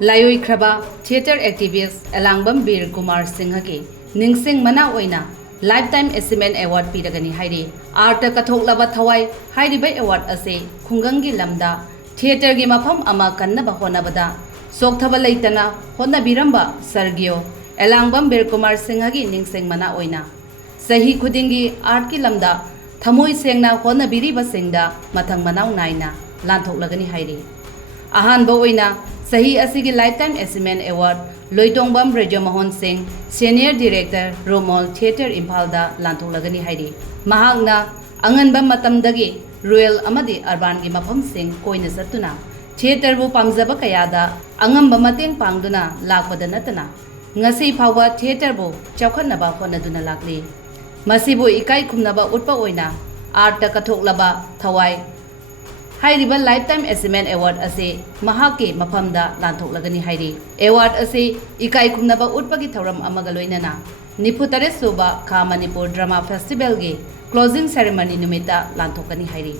Lai-Oikhraba theater activist Elangbam Birkumar Singh ki Ningsing mana oina lifetime achievement award Piragani Hairi art kathoklaba thawai Hairi bai award ase khungangi lamda theater gi mafam ama kannaba honabada sokthaba leitana honna biramba sargyo Elangbam Birkumar Singh gi Ningsing mana oina sahi khudingi art ki lamda thamoi sengna honna biriba singda mathang manau naina lanthoklagani Hairi ahanba oina Sahi asigi Lifetime Achievement Award Loitongbam Raja Mohon Singh Senior Director Romol Theatre Imphalda Lantholagani Hairi Mahakna Anganba Matamdagi Royal Amadi Urban gi Mafam Singh Koina Satuna Theatre bu Pamjaba Kayada Angamba Mateng Pangduna Lakpada Natana Ngasi Phawa Theatre bu Chawkhanaba Honaduna Lakli Masibu Ikai Khumnaba Utpa Oina Art Kathoklaba Thawai Hairiba Lifetime Achievement Award ase mahake mafamda lanthoklagani Hairi Award ase ikai khumnaba utpagi thoram amaga loinana Nifutare Suba Kha Manipur Drama Festival ge closing ceremony numita lanthokani Hairi